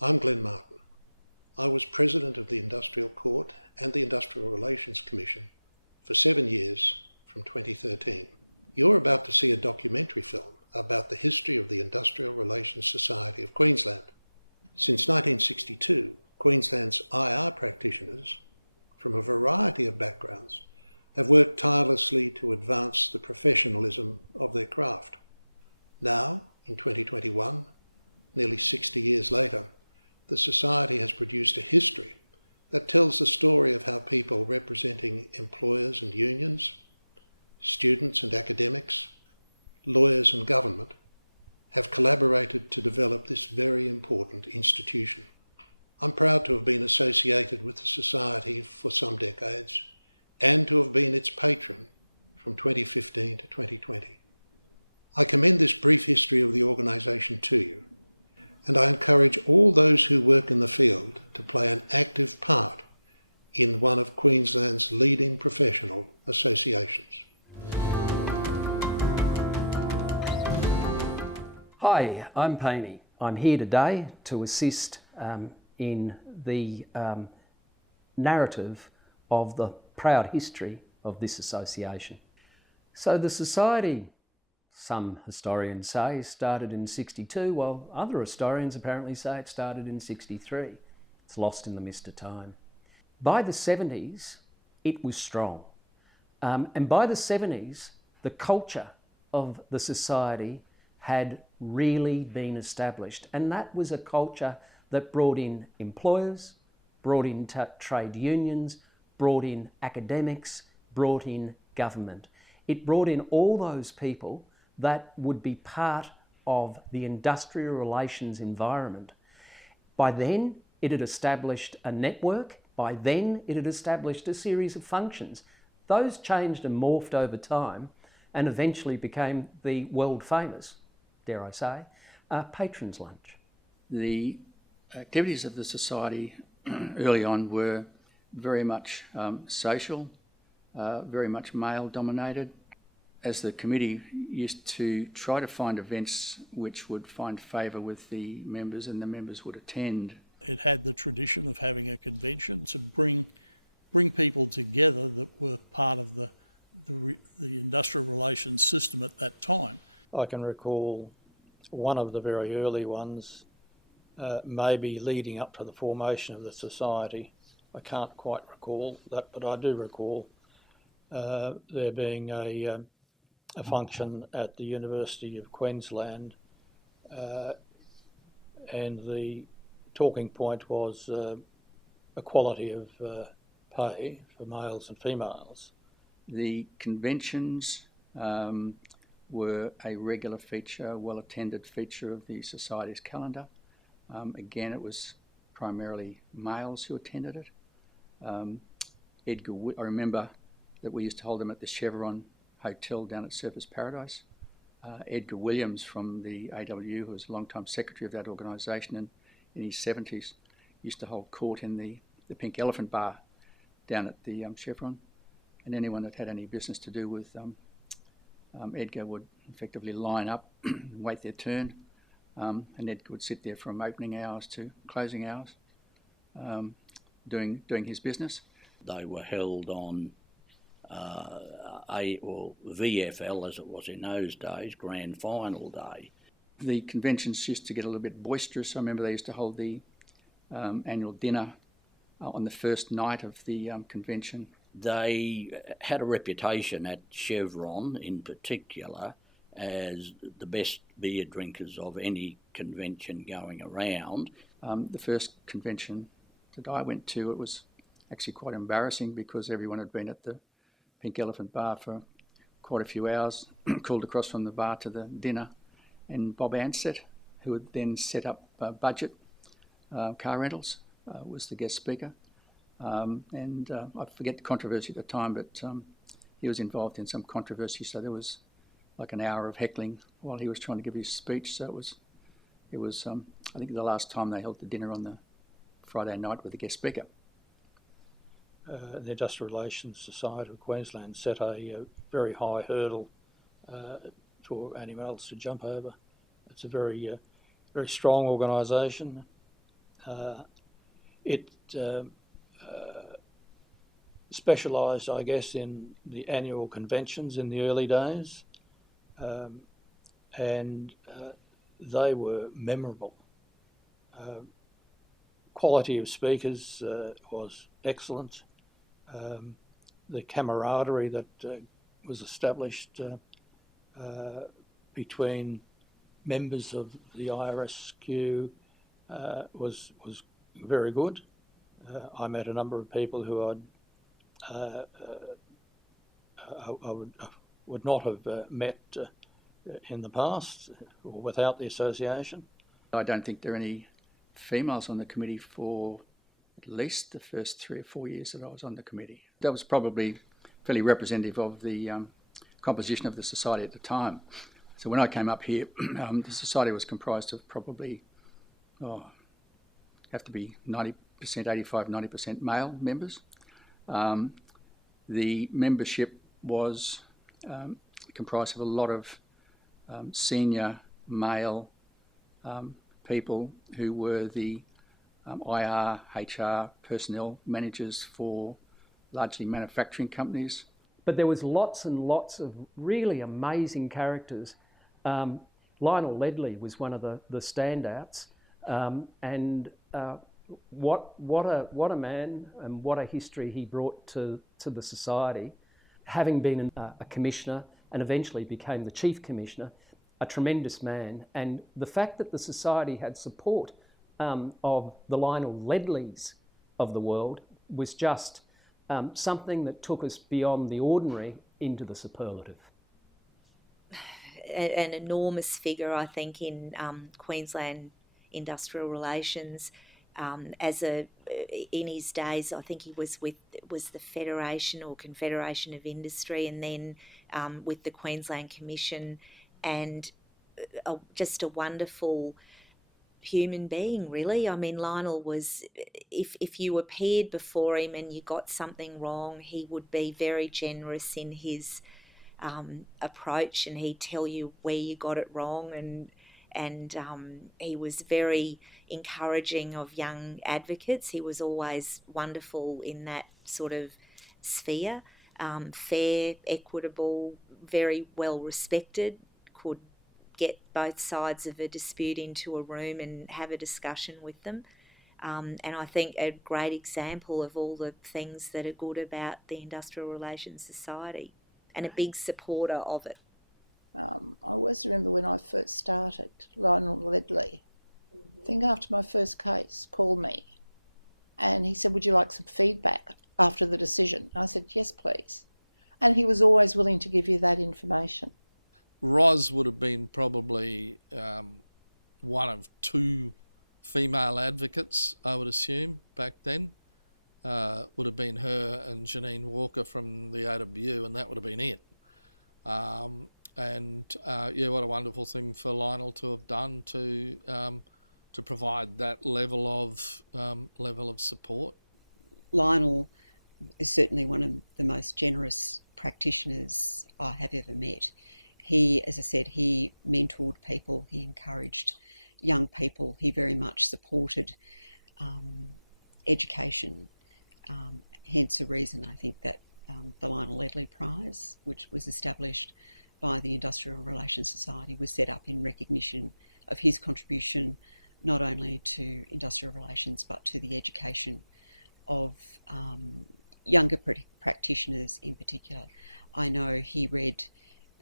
I'm Glenn Martin. I was President of the Industrial Court and the Industrial Relations Commission for 7 years from 2013. You're about to see a documentary film about the history of the Industrial Relations Society of Queensland. Since 1962, Queensland's IR practitioners from a variety of backgrounds have worked tirelessly to advance the professionalism of their craft. Now, in 2021, nearly 60 years later, the Society has produced a history that tells the story of how people representing employers and unions, students and academics, lawyers and government have collaborated to develop this very important institution. I'm proud to have been associated with the Society for some decades and to have been its patron from 2015 to 2020. I commend this brief history of the organisation to you, and I encourage all those who work in the field to play an active part in one of Queensland's leading professional associations. Hi, I'm Painey. I'm here today to assist in the narrative of the proud history of this association. So the Society, some historians say, started in 62, while other historians apparently say it started in 63. It's lost in the mist of time. By the 70s, it was strong. And by the 70s, the culture of the Society had really been established. And that was a culture that brought in employers, brought in trade unions, brought in academics, brought in government. It brought in all those people that would be part of the industrial relations environment. By then, it had established a network. By then, it had established a series of functions. Those changed and morphed over time and eventually became the world famous, dare I say, Patrons Lunch. The activities of the Society early on were very much social, very much male dominated. As the committee used to try to find events which would find favour with the members and the members would attend. It had the tradition of having a convention to bring people together that were part of the industrial relations system at that time. I can recall one of the very early ones, maybe leading up to the formation of the Society. I can't quite recall that, but I do recall there being a function at the University of Queensland, and the talking point was equality of pay for males and females. The conventions were a regular feature, well-attended feature of the Society's calendar. Again, it was primarily males who attended it. I remember that we used to hold them at the Chevron Hotel down at Surfers Paradise. Edgar Williams from the AW, who was a long-time secretary of that organisation and in his 70s, used to hold court in the Pink Elephant Bar down at the Chevron. And anyone that had any business to do with Edgar would effectively line up and wait their turn. And Edgar would sit there from opening hours to closing hours, doing his business. They were held on VFL, as it was in those days, Grand Final Day. The conventions used to get a little bit boisterous. I remember they used to hold the annual dinner on the first night of the convention. They had a reputation at Chevron in particular as the best beer drinkers of any convention going around. The first convention that I went to, it was actually quite embarrassing because everyone had been at the Pink Elephant Bar for quite a few hours, called across from the bar to the dinner, and Bob Ansett, who had then set up budget car rentals, was the guest speaker. And I forget the controversy at the time, but he was involved in some controversy, so there was like an hour of heckling while he was trying to give his speech. So it was I think the last time they held the dinner on the Friday night with the guest speaker. The Industrial Relations Society of Queensland set a very high hurdle for animals to jump over. It's a very strong organisation. It specialised, I guess, in the annual conventions in the early days, and they were memorable. Quality of speakers was excellent. The camaraderie that was established between members of the IRSQ was very good. I met a number of people who I would not have met in the past or without the association. I don't think there are any females on the committee for at least the first 3 or 4 years that I was on the committee. That was probably fairly representative of the composition of the society at the time. So when I came up here, the society was comprised of probably, have to be 90%, 85, 90% male members. The membership was comprised of a lot of senior male people who were the IR, HR personnel managers for largely manufacturing companies. But there was lots and lots of really amazing characters. Lionel Ledley was one of the standouts, and what a man and what a history he brought to the society. Having been a commissioner and eventually became the chief commissioner, a tremendous man, and the fact that the society had support of the Lionel Ledleys of the world was just something that took us beyond the ordinary into the superlative. An enormous figure, I think, in Queensland industrial relations. In his days, I think he was the Federation or Confederation of Industry, and then with the Queensland Commission, and just a wonderful human being, really. I mean, Lionel was, if you appeared before him and you got something wrong, he would be very generous in his approach, and he'd tell you where you got it wrong, and he was very encouraging of young advocates. He was always wonderful in that sort of sphere, fair, equitable, very well respected, could get both sides of a dispute into a room and have a discussion with them. And I think a great example of all the things that are good about the Industrial Relations Society, and a big supporter of it. I always remember when I first started, Lionel Ledley, I think after my first case, called me and he said, "Would you like some feedback after the decision?" And I said, "Yes, please." And he was always willing to give you that information. Roz would have been probably one of 2 female advocates, I would assume, back then. Would have been her and Janine Walker from the OWU, and that would have been it. What a wonderful thing for Lionel to have done to provide that level of support. Lionel is certainly one of the most generous practitioners I have ever met. He, as I said, he mentored people, he encouraged young people, he very much supported education. Hence the reason I think that the Lionel Ledley Prize, which was established by the Industrial Relations Society, was set up in recognition of his contribution not only to industrial relations but to the education of younger practitioners in particular. I know he read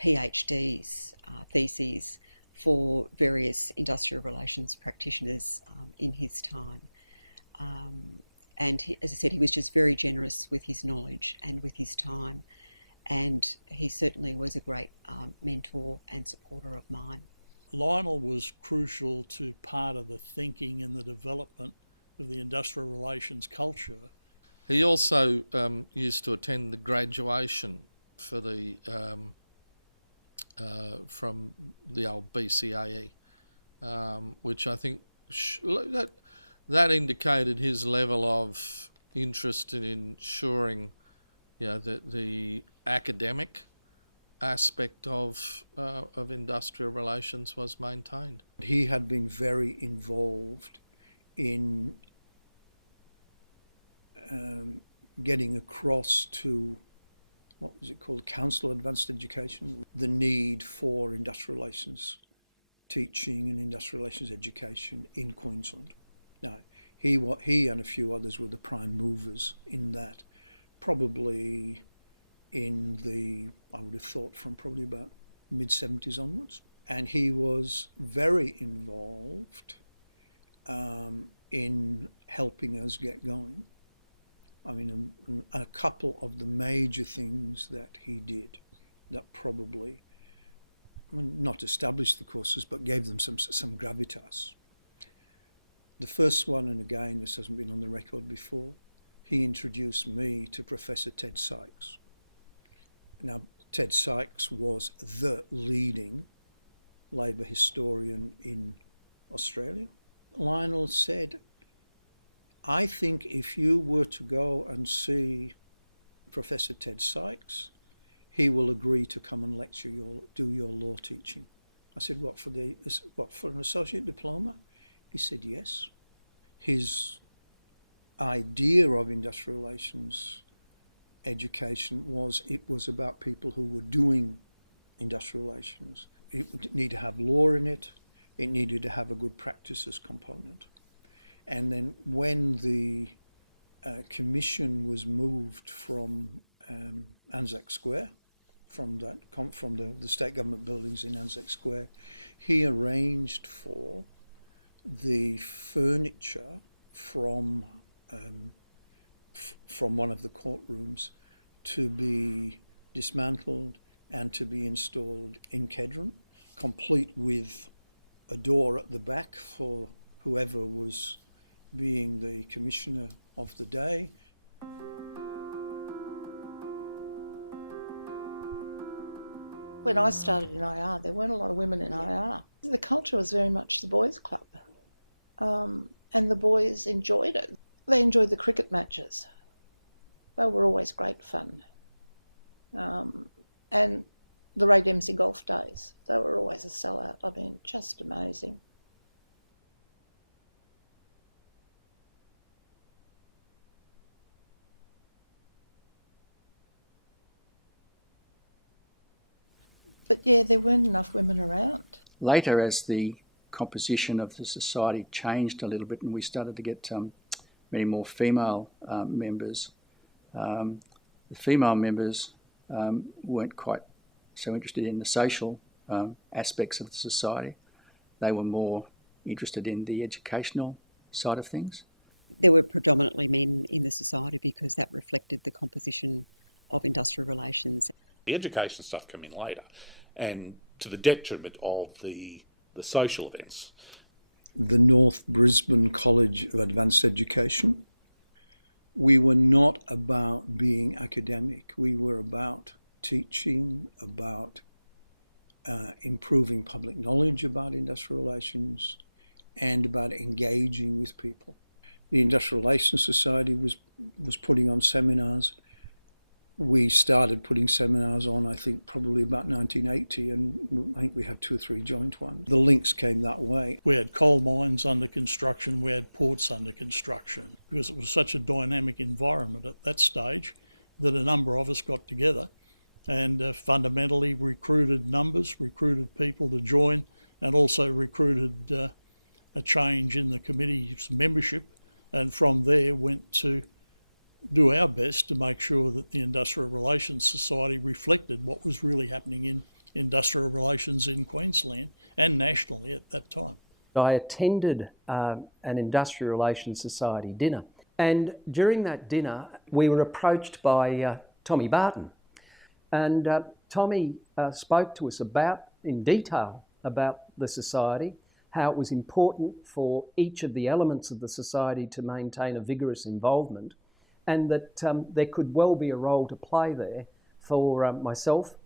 PhDs, theses for various industrial relations practitioners in his time. And he, as I said, he was just very generous with his knowledge and with his time. And he certainly was a great mentor and supporter of mine. Lionel was crucial to part of the thinking and the development of the industrial relations culture. He also used to attend the graduation for the from the old BCAE, which I think that indicated his level of interest in ensuring, that the academic aspect of industrial relations was maintained. He had been very involved in getting across to, what was it called, Council of Advanced Education, the need for industrial relations teaching and industrial relations education in Queensland. Now, he and a few others were the prime movers in that, probably in the, I would have thought, from probably about mid-70s onwards. And he was very involved in helping us get going. I mean, a couple of the major things that he did that probably, not established the courses, but gave them some gravitas. The first one, and again, this hasn't been on the record before, he introduced me to Professor Ted Sykes. Now, Ted Sykes was the leading Labor historian in Australia. Lionel said, I think if you were to go and see Professor Ted Sykes, he will agree to come and lecture do your law teaching. I said, what, for an associate diploma? He said, yes. His idea of industrial relations education was, it was about people who were doing industrial relations. It would need to have law in it. It needed to have a good practices component. And then when the commission was moved from Anzac Square, from the state government buildings in Anzac Square, he arranged for the furniture from one of the courtrooms to be dismantled and to be installed in Kedron, complete with a door at the back for whoever was being the commissioner of the day. When I started in IR, there weren't a lot of women in IR. The culture was very much the boys' club, and the boys enjoyed it. They enjoyed the cricket matches. They were always great fun. And the Ray Dempsey golf days, they were always a sellout. I mean, just amazing. But yeah, there weren't enough women around. Later, as the composition of the society changed a little bit and we started to get many more female members, the female members weren't quite so interested in the social aspects of the society. They were more interested in the educational side of things. There were predominantly men in the society because that reflected the composition of industrial relations. The education stuff came in later, and to the detriment of the social events. The North Brisbane College of Advanced Education, we were not about being academic. We were about teaching, about improving public knowledge about industrial relations, and about engaging with people. The Industrial Relations Society was putting on seminars. We started putting seminars on, I think, probably about 1980, and I think we had 2 or 3 joint ones. The links came that way. We had coal mines under construction, we had ports under construction, because it was such a dynamic environment at that stage that a number of us got together and fundamentally recruited people to join, and also recruited a change in the committee's membership, and from there went to do our best to make sure that the Industrial Relations Society reflected what was really happening in industrial relations in Queensland and nationally at that time. I attended an Industrial Relations Society dinner, and during that dinner we were approached by Tommy Barton, and Tommy spoke to us in detail about the society, how it was important for each of the elements of the society to maintain a vigorous involvement, and that there could well be a role to play there for myself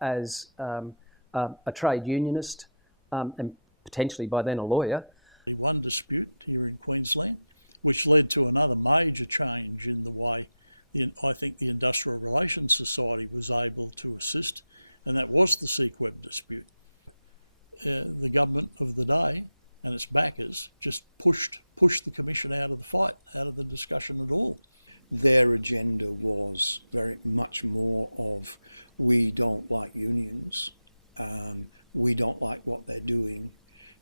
as a trade unionist and potentially by then a lawyer. One dispute here in Queensland, which led to another major change in the way I think the Industrial Relations Society was able to assist, and that was the SEQWEB dispute. The government of the day and its backers just pushed the Commission out of the fight, out of the discussion at all. Their agenda was very much more of, we don't like unions, we don't like what they're doing,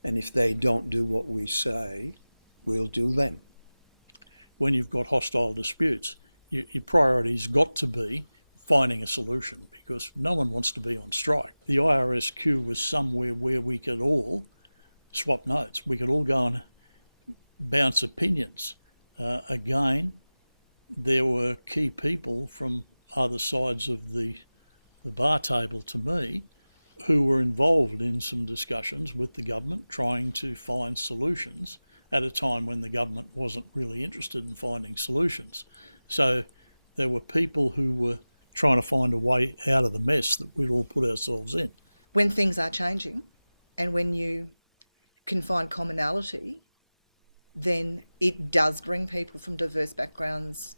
and if they don't do what we say, we'll do them. When you've got hostile disputes, your priority's got to be finding a solution, because no one wants to be on strike. The IRSQ was somewhere where we could all swap notes. We could all go and bounce opinions. Again, there were key people from other sides of the bar table to me who were involved in some discussions with the government trying to find solutions at a time when the government wasn't really interested in finding solutions. So there were people who were trying to find a way out of the mess that we'd all put ourselves in. When things are changing and when you can find commonality, then it does bring people from diverse backgrounds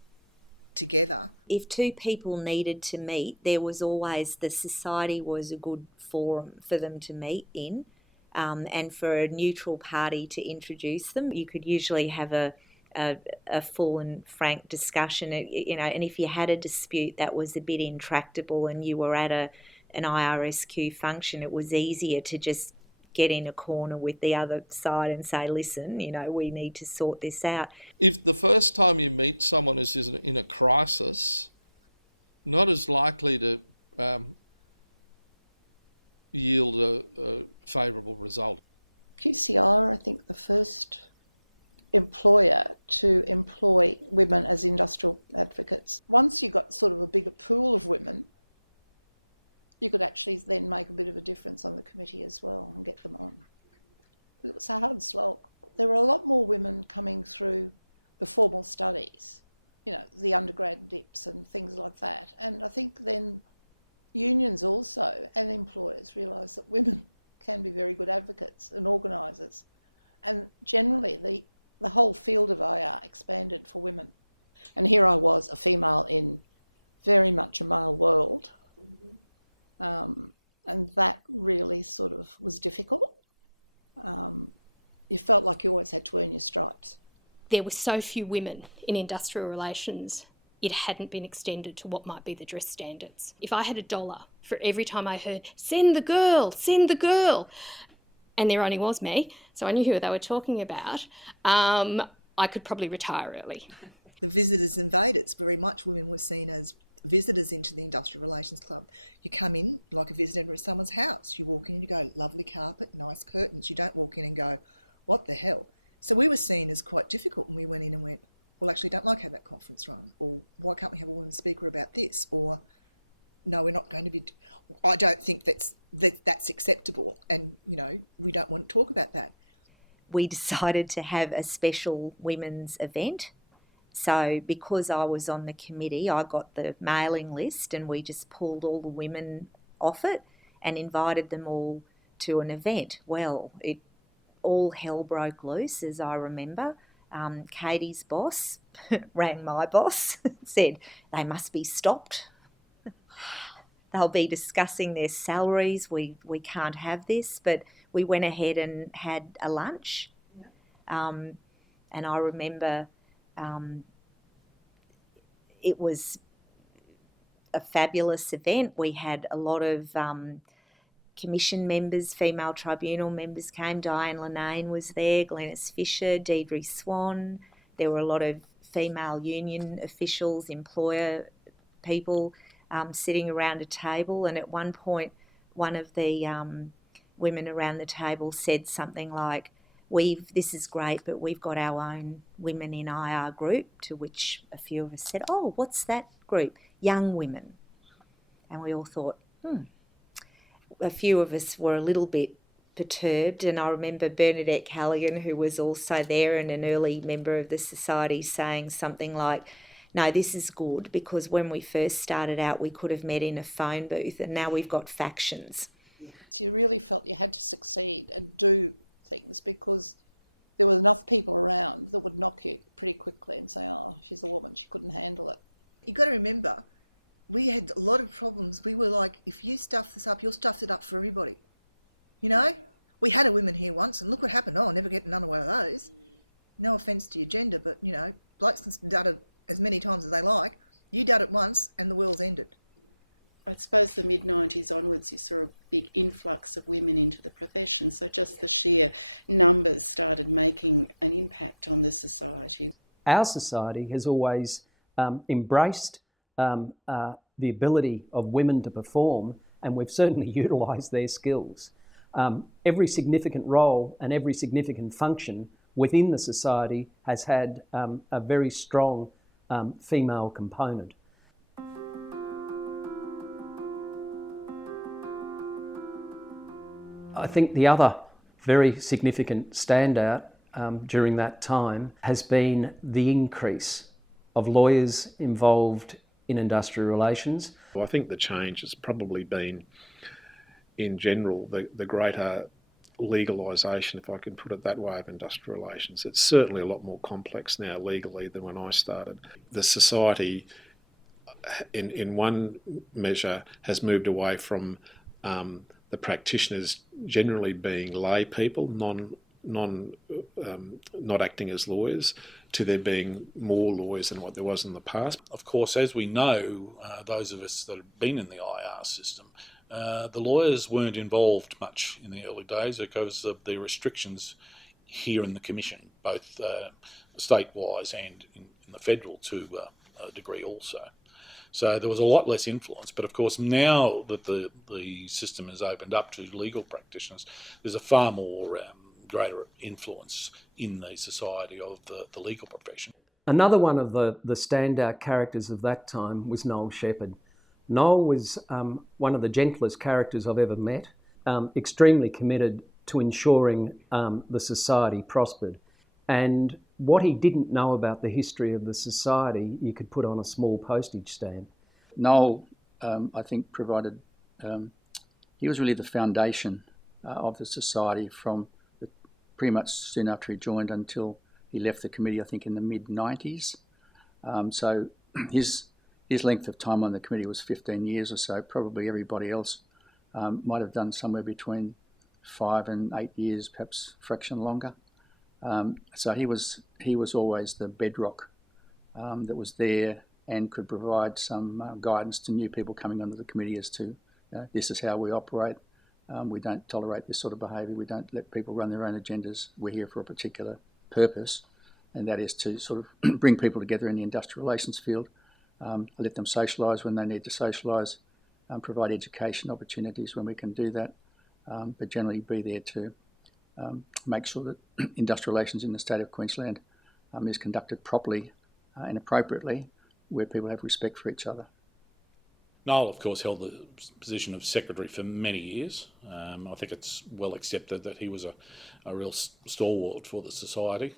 together. If two people needed to meet, there was always, the society was a good forum for them to meet in, and for a neutral party to introduce them. You could usually have a full and frank discussion, and if you had a dispute that was a bit intractable and you were at an IRSQ function, it was easier to just get in a corner with the other side and say, listen, we need to sort this out. If the first time you meet someone is in a crisis, not as likely to yield a favourable result. QCR, I think, the first employer to employ women as industrial advocates. Once you got sort of a bigger pool of women, you could actually then make a bit of a difference on the committee as well and get them on. It was a hard slog. There were a lot more women coming through the formal studies, the undergrad dips and things like that. And I think then unions also and employers realised that women can be very good advocates and organisers. And generally the whole field of IR expanded for women. And here I was, a female in very much a male world. And that really sort of was difficult. You felt like you always had to earn your stripes. There were so few women in industrial relations, it hadn't been extended to what might be the dress standards. If I had $1 for every time I heard, send the girl, and there only was me, so I knew who they were talking about, I could probably retire early. The visitors invaders, very much women were seen as visitors into the Industrial Relations Club. You come in like a visitor at someone's house. You walk in and you go, lovely carpet, nice curtains. You don't walk in and go, what the hell? So we were seen as quite difficult, and we went in and went, well, actually, don't like how that conference run, or why can't we have a woman speaker about this, or no, we're not going to be, I don't think that's acceptable, and, we don't want to talk about that. We decided to have a special women's event. So because I was on the committee, I got the mailing list, and we just pulled all the women off it and invited them all to an event. Well, all hell broke loose, as I remember. Katie's boss rang my boss and said, they must be stopped. They'll be discussing their salaries. We can't have this. But we went ahead and had a lunch. And I remember it was a fabulous event. We had a lot of commission members, female tribunal members came. Diane Linane was there, Glenys Fisher, Deidre Swan. There were a lot of female union officials, employer people sitting around a table. And at one point, one of the women around the table said something like, this is great, but we've got our own women in IR group, to which a few of us said, oh, what's that group? Young women. And we all thought, A few of us were a little bit perturbed, and I remember Bernadette Callaghan, who was also there and an early member of the society, saying something like, no, this is good, because when we first started out we could have met in a phone booth, and now we've got factions. So you really felt you had to succeed and do things, because there were enough people around that would knock you pretty quickly and say, oh, she's a woman, she couldn't handle it. You've got to remember, we had a lot of problems. We were like, if you stuff this up, you'll stuff it up for everybody. We had a women here once, and look what happened. Oh, I'll never get another one of those. No offence to your gender, but, you know, blokes can dud it as many times as they like. You dud it once, and the world's ended. I suppose the mid-90s onwards, you saw a big influx of women into the profession. So just the sheer numbers started making an impact on the society. Our society has always embraced the ability of women to perform, and we've certainly utilised their skills. Every significant role and every significant function within the society has had a very strong female component. I think the other very significant standout during that time has been the increase of lawyers involved in industrial relations. Well, I think the change has probably been, in general, the greater legalisation, if I can put it that way, of industrial relations. It's certainly a lot more complex now legally than when I started. The society, in one measure, has moved away from the practitioners generally being lay people, not acting as lawyers, to there being more lawyers than what there was in the past. Of course, as we know, those of us that have been in the IR system, the lawyers weren't involved much in the early days because of the restrictions here in the Commission, both state-wise and in the federal to a degree also. So there was a lot less influence, but of course now that the system has opened up to legal practitioners, there's a far more greater influence in the society of the legal profession. Another one of the standout characters of that time was Noel Shepherd. Noel was one of the gentlest characters I've ever met, extremely committed to ensuring the society prospered. And what he didn't know about the history of the society, you could put on a small postage stamp. Noel, I think, provided, he was really the foundation of the society from pretty much soon after he joined until he left the committee, I think in the mid-90s. So his length of time on the committee was 15 years or so. Probably everybody else might have done somewhere between 5 and 8 years, perhaps a fraction longer. So he was always the bedrock that was there and could provide some guidance to new people coming onto the committee as to, this is how we operate. We don't tolerate this sort of behaviour. We don't let people run their own agendas. We're here for a particular purpose, and that is to sort of bring people together in the industrial relations field, let them socialise when they need to socialise, provide education opportunities when we can do that, but generally be there to make sure that industrial relations in the state of Queensland is conducted properly and appropriately, where people have respect for each other. Noel, of course, held the position of secretary for many years. I think it's well accepted that he was a real stalwart for the society.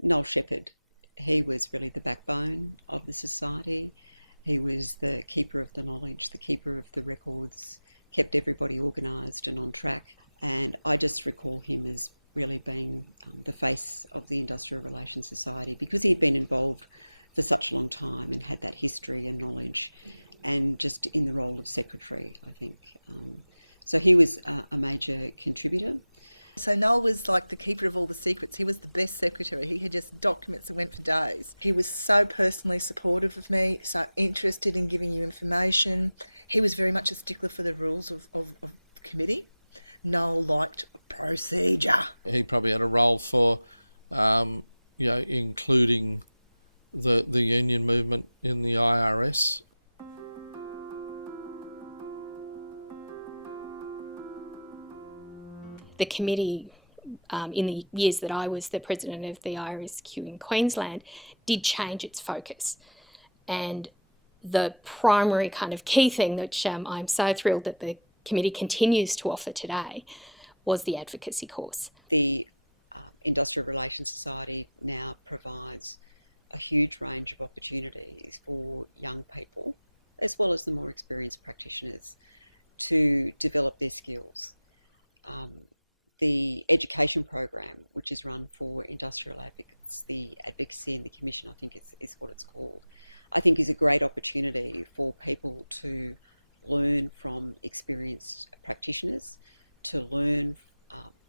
Noel Shepherd, he was really the backbone of the society. He was the keeper of the knowledge, the keeper of the records, kept everybody organised and on track. And I just recall him as really being the face of the Industrial Relations Society because he'd been involved for such a long time and had that history and knowledge, and just in the role of secretary, I think. So he was a major contributor. So Noel was like the keeper of all the secrets. He was the best secretary. He had just documents that went for days. He was so personally supportive of me, so interested in giving you information. He was very much a stickler for the rules of the committee. Noel liked procedure. He probably had a role for, including the union movement in the IRS. The committee, in the years that I was the president of the IRSQ in Queensland, did change its focus. And the primary kind of key thing that I'm so thrilled that the committee continues to offer today was the advocacy course. The Industrial Relations Society now provides a huge range of opportunities for young people, as well as the more experienced practitioners, to develop their skills. The education program, which is run for industrial advocates, the Advocacy in the Commission, I think is what it's called, I think is a great opportunity for people to learn from experienced practitioners, to learn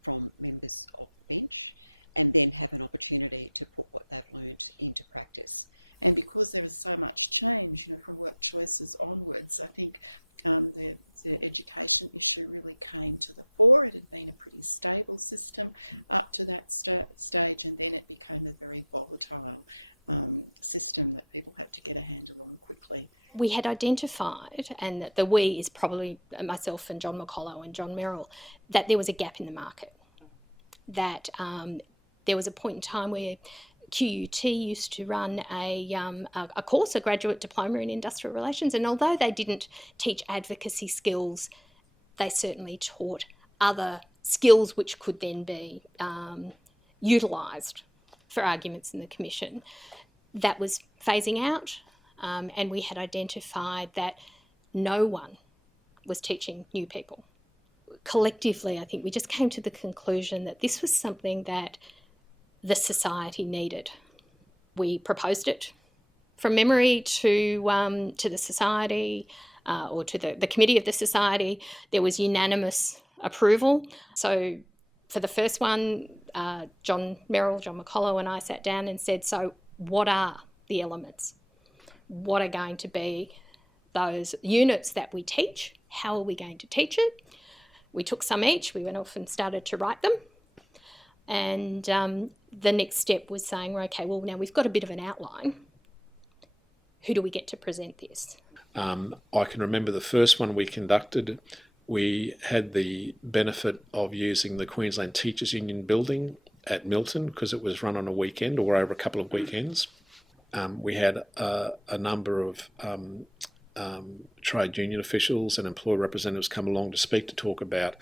from members of the bench and then have an opportunity to put what they've learned into practice. And because there is so much change, from work choices onwards, I think the education issue really came to the fore. It had been a pretty stable system up to that stage, and then it became a very volatile system that people had to get a handle on quickly. We had identified, and the we is probably myself and John McCollough and John Merrill, that there was a gap in the market, that there was a point in time where QUT used to run a course, a graduate diploma in industrial relations, and although they didn't teach advocacy skills, they certainly taught other skills which could then be utilised for arguments in the Commission. That was phasing out, and we had identified that no one was teaching new people. Collectively, I think we just came to the conclusion that this was something that the society needed. We proposed it from memory to the society or to the committee of the society. There was unanimous approval. So for the first one, John Merrill, John McCollough and I sat down and said, so what are the elements? What are going to be those units that we teach? How are we going to teach it? We took some each. We went off and started to write them. And the next step was saying, okay, well, now we've got a bit of an outline. Who do we get to present this? I can remember the first one we conducted. We had the benefit of using the Queensland Teachers Union building at Milton because it was run on a weekend or over a couple of weekends. We had a number of trade union officials and employer representatives come along to speak, to talk about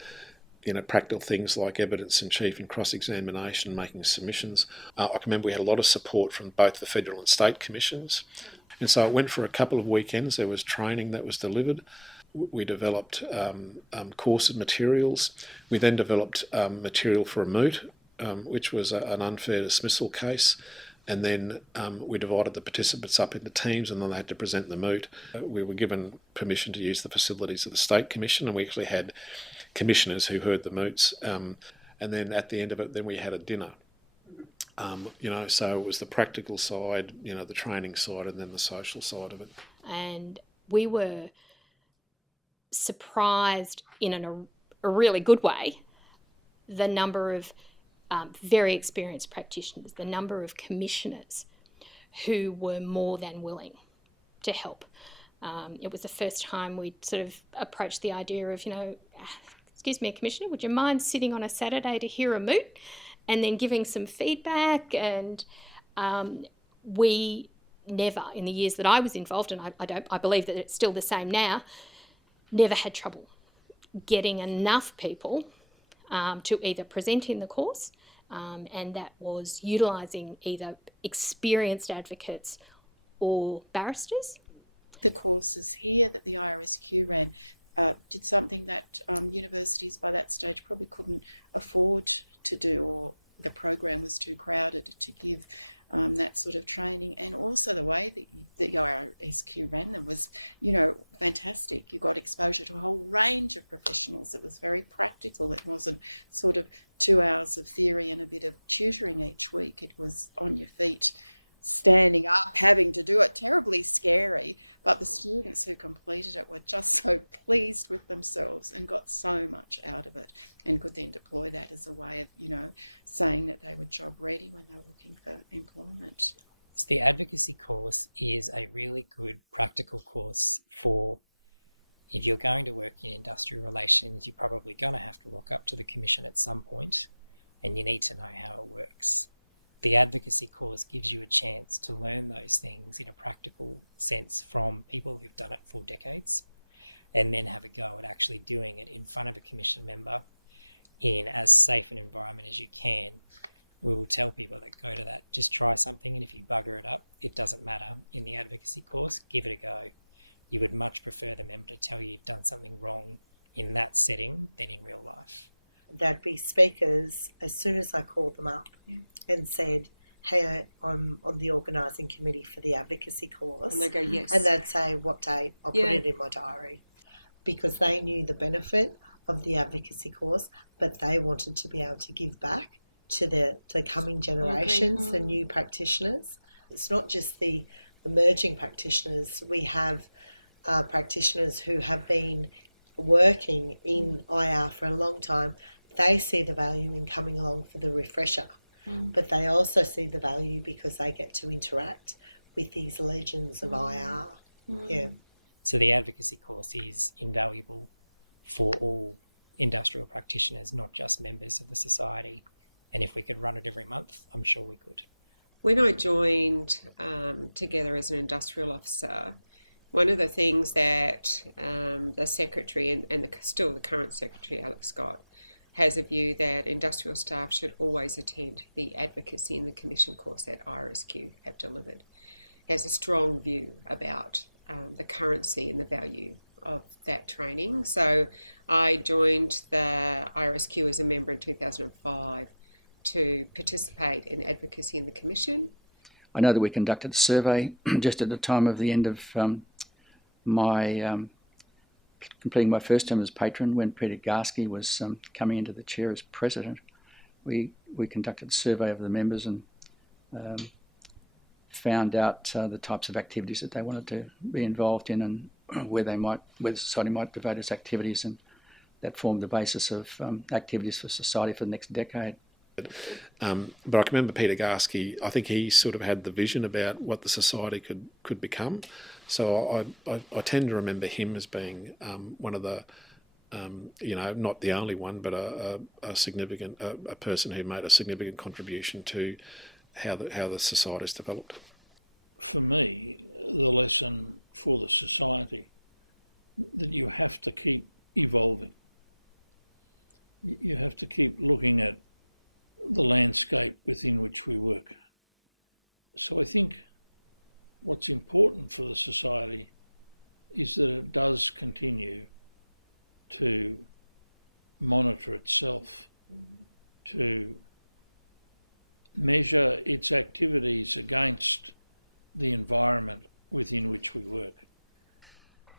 practical things like evidence in chief and cross-examination, making submissions. I can remember we had a lot of support from both the federal and state commissions. And so it went for a couple of weekends. There was training that was delivered. We developed course materials. We then developed material for a moot, which was an unfair dismissal case. And then we divided the participants up into teams, and then they had to present the moot. We were given permission to use the facilities of the State Commission, and we actually had commissioners who heard the moots. And then at the end of it, then we had a dinner. So it was the practical side, the training side, and then the social side of it. And we were surprised in a really good way, the number of very experienced practitioners, the number of commissioners who were more than willing to help. It was the first time we'd sort of approached the idea of, excuse me, Commissioner, would you mind sitting on a Saturday to hear a moot and then giving some feedback? And we never, in the years that I was involved, and I believe that it's still the same now, never had trouble getting enough people to either present in the course, and that was utilising either experienced advocates or barristers. The courses here that the IRSQ ran did something that universities by that stage probably couldn't afford to do, or the program was too crowded to give that sort of training. And also the way that the IRSQ ran them was, fantastic. You got exposure to a whole range of professionals. It was very practical. It wasn't sort of 2 hours of theory and a bit of tutoring each week. It was on your feet, standing up, having to do it, terribly scary. But the students who completed it were just so pleased with themselves and got so much out of it, and could then deploy that as a way of, saying that they were job ready when they were looking for employment. So the advocacy course is a really good practical course for, if you're going to work in industrial relations, you're probably going to have to rock up to the Commission at some point, and you need to know how it works. The advocacy course gives you a chance to learn those things in a practical sense from people who've done it for decades, and then have a go at actually doing it in front of a Commission member in as safe an environment as you can. We will tell people that go to that, just try something, and if you bugger it up, it doesn't matter. In the advocacy course, give it a go. You would much prefer the member to tell you you've done something wrong in that setting than in real life. There'd be speakers as soon as I called them up and said, hey, I'm on the organising committee for the advocacy course. And they go, yes. And they'd say, what date? I'll put it in my diary. Because they knew the benefit of the advocacy course, but they wanted to be able to give back to the coming generations, the new practitioners. It's not just the emerging practitioners. We have practitioners who have been working in IR for a long time. They see the value in coming along for the refresher, but they also see the value because they get to interact with these legends of IR. Yeah. So the advocacy course is invaluable for all industrial practitioners, not just members of the society. And if we could run it every month, I'm sure we could. When I joined together as an industrial officer, one of the things that the secretary and still the current secretary, Alex Scott, has a view that industrial staff should always attend the advocacy and the commission course that IRSQ have delivered. He has a strong view about the currency and the value of that training. So I joined the IRSQ as a member in 2005 to participate in advocacy in the commission. I know that we conducted a survey just at the time of the end of my completing my first term as patron, when Peter Garsky was coming into the chair as president. We conducted a survey of the members and found out the types of activities that they wanted to be involved in and where the society might devote its activities, and that formed the basis of activities for society for the next decade. But I can remember Peter Garsky, I think he sort of had the vision about what the society could become. So I tend to remember him as being one of the, not the only one, but a significant a person who made a significant contribution to how the society's developed. For me, the lesson for the society, that you have to keep evolving. You have to keep looking at the landscape within which we work. So I think what's important for the society is that it does continue to monitor itself, to measure its activities against the environment within which we work.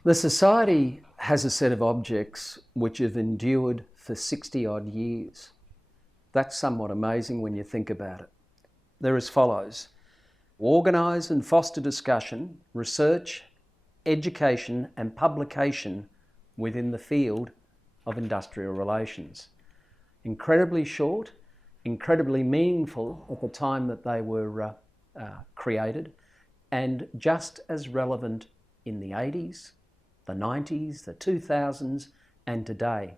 The society has a set of objects which have endured for 60 odd years. That's somewhat amazing when you think about it. They're as follows: organise and foster discussion, research, education and publication within the field of industrial relations. Incredibly short, incredibly meaningful at the time that they were created, and just as relevant in the 80s, the 90s, the 2000s and today.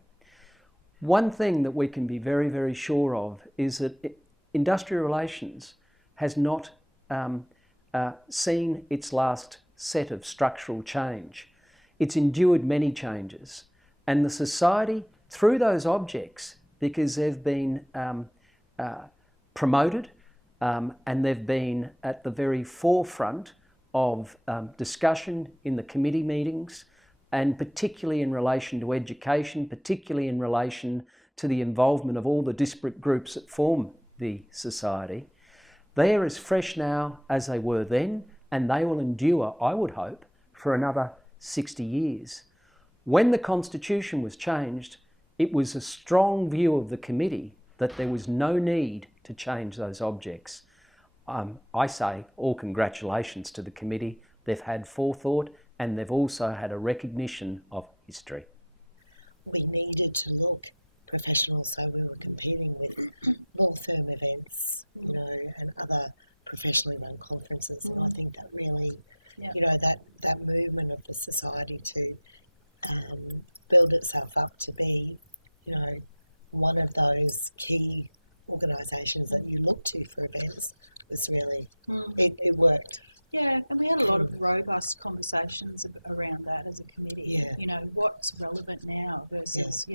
One thing that we can be very, very sure of is that industrial relations has not seen its last set of structural change. It's endured many changes, and the society, through those objects, because they've been promoted and they've been at the very forefront of discussion in the committee meetings, and particularly in relation to education, particularly in relation to the involvement of all the disparate groups that form the society. They are as fresh now as they were then, and they will endure, I would hope, for another 60 years. When the Constitution was changed, it was a strong view of the committee that there was no need to change those objects. I say all congratulations to the committee. They've had forethought, and they've also had a recognition of history. We needed to look professional, so we were competing with law firm events, and other professionally run conferences. And I think that really, that movement of the society to build itself up to be, one of those key organisations that you look to for events was really, it worked. Yeah, and we had a lot of robust conversations around that as a committee. Yeah. What's relevant now versus,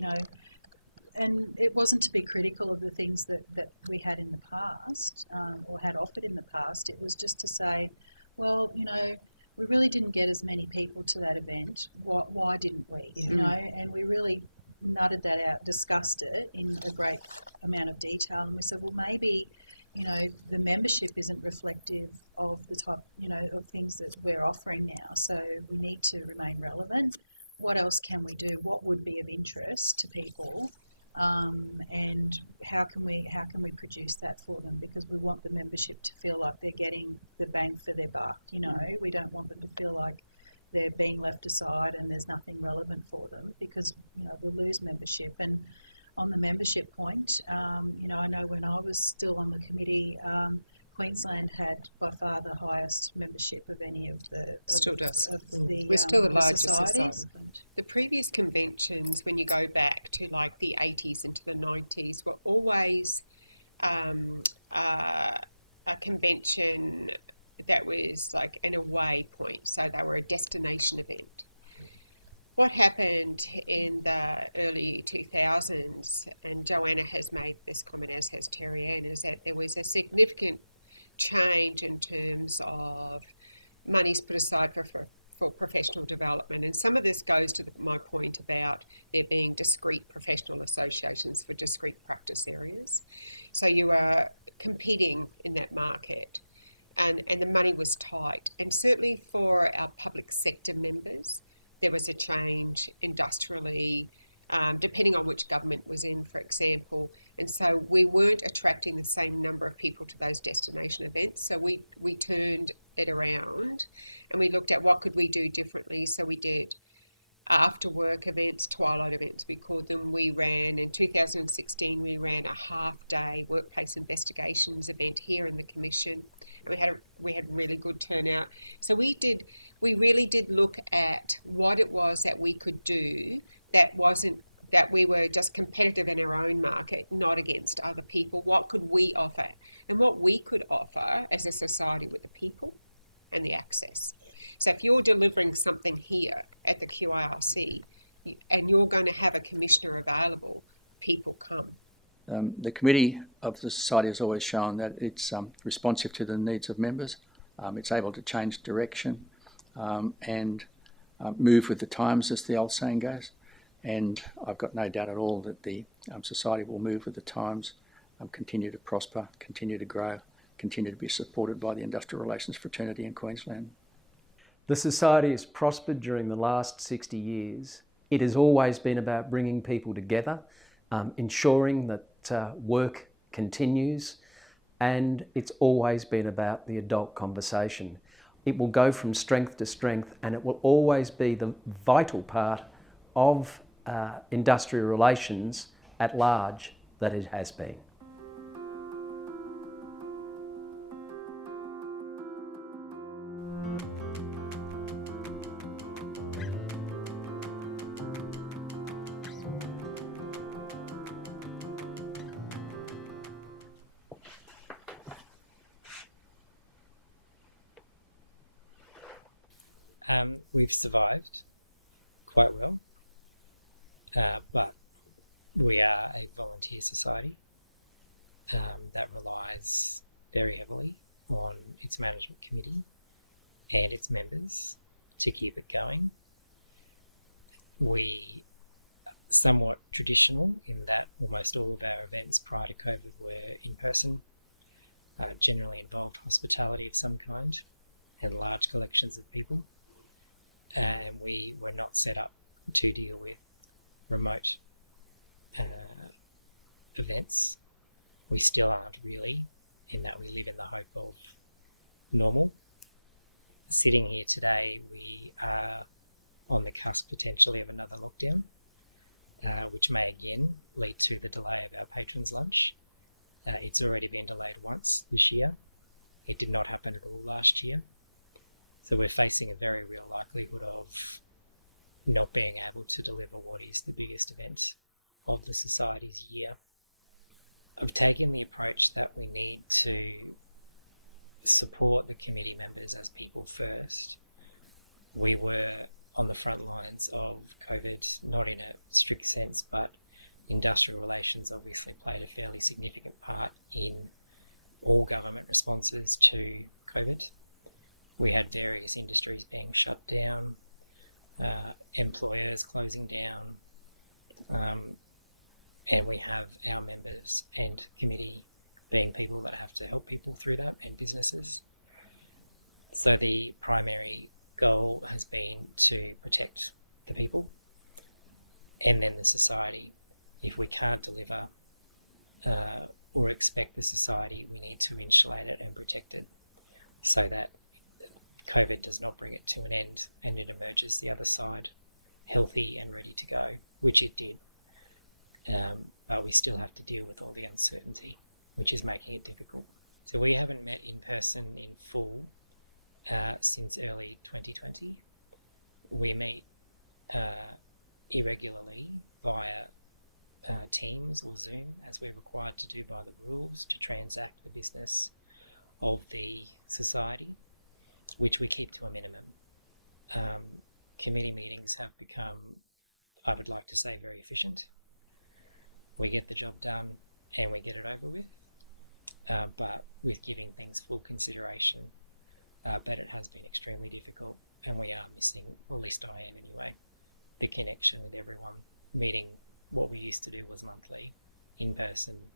and it wasn't to be critical of the things that we had in the past or had offered in the past. It was just to say, well, we really didn't get as many people to that event. Why didn't we? And we really nutted that out, discussed it in a great amount of detail, and we said, well, maybe the membership isn't reflective of the type, of things that we're offering now. So we need to remain relevant. what else can we do? What would be of interest to people? And how can we produce that for them? Because we want the membership to feel like they're getting the bang for their buck. We don't want them to feel like they're being left aside and there's nothing relevant for them, because we'll lose membership. And on the membership point, I know when I was still on the committee, Queensland had by far the highest membership of any of the still does. We're still the largest societies. society. The previous conventions, when you go back to like the 80s into the 90s, were always a convention that was like an away point, so they were a destination event. What happened in the early 2000s, and Joanna has made this comment, as has Terry Ann, is that there was a significant change in terms of monies put aside for professional development. And some of this goes to my point about there being discrete professional associations for discrete practice areas. So you are competing in that market, and the money was tight. And certainly for our public sector members, there was a change industrially, depending on which government was in, for example. And so we weren't attracting the same number of people to those destination events. So we turned it around and we looked at what could we do differently. So we did after work events, twilight events, we called them. We ran, in 2016, we ran a half-day workplace investigations event here in the Commission. And we had really good turnout. So we really did look at what it was that we could do that we were just competitive in our own market, not against other people. What could we offer? And what we could offer as a society with the people and the access. So if you're delivering something here at the QIRC and you're going to have a commissioner available, people come. The committee of the society has always shown that it's responsive to the needs of members. It's able to change direction and move with the times, as the old saying goes. And I've got no doubt at all that the society will move with the times, continue to prosper, continue to grow, continue to be supported by the industrial relations fraternity in Queensland. The society has prospered during the last 60 years. It has always been about bringing people together, ensuring that work continues, and it's always been about the adult conversation. It will go from strength to strength, and it will always be the vital part of industrial relations at large that it has been. We've survived quite well, but we are a volunteer society that relies very heavily on its management committee and its members to keep it going. We are somewhat traditional in that almost all of our events prior to COVID were in person, generally involved hospitality of some kind and large collections of people. And we were not set up to deal with remote events. We still aren't really, in that we live in the hope of normal. Sitting here today, we are on the cusp potentially of another lockdown, which may again lead to the delay of our patrons' lunch. It's already been delayed once this year. It did not happen at all last year. So we're facing a very real likelihood of not being able to deliver what is the biggest event of the Society's year. I've taken the approach that we need to support the committee members as people first. We were on the front lines of COVID, not in a strict sense, but industrial relations obviously played a fairly significant part in all government responses to COVID. We had various industries being shut down, employers closing down, and we have our members and committee being people that have to help people through that, and businesses. So the primary goal has been to protect the people, and then the society. If we can't deliver or expect the society, we need to insulate it and protect it so that COVID does not bring it to an end and it emerges the other side healthy and ready to go, which it did. But we still have to deal with all the uncertainty, which is making it difficult. So we haven't met in person in full since early 2020. We meet irregularly via Teams or Zoom, as we're required to do by the rules to transact the business of the society, which we keep to a minimum. Committee meetings have become, I would like to say, very efficient. We get the job done and we get it over with, but with giving things full consideration. But it has been extremely difficult, and we are missing, well, at least I am anyway, the connection with everyone. Meeting, what we used to do was monthly, in person.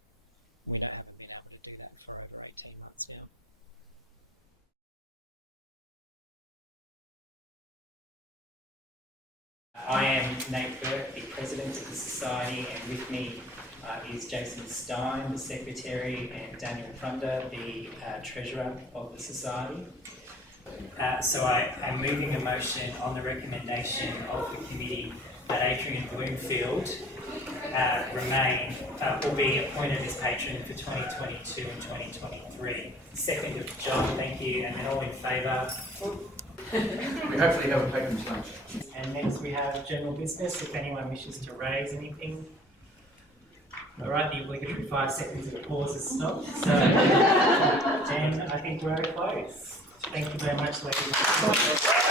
We haven't been able to do that for over 18 months now. I am Nate Burke, the President of the Society, and with me is Jason Stein, the Secretary, and Daniel Prunder, the Treasurer of the Society. So I am moving a motion on the recommendation of the committee that Adrian Bloomfield remain or be appointed as patron for 2022 and 2023. Second of John, thank you, and then all in favour. We hopefully have a patron's lunch. And next we have general business, if anyone wishes to raise anything. All right, the obligatory 5 seconds of pause has stopped. So, then I think we're close. Thank you very much, ladies and gentlemen.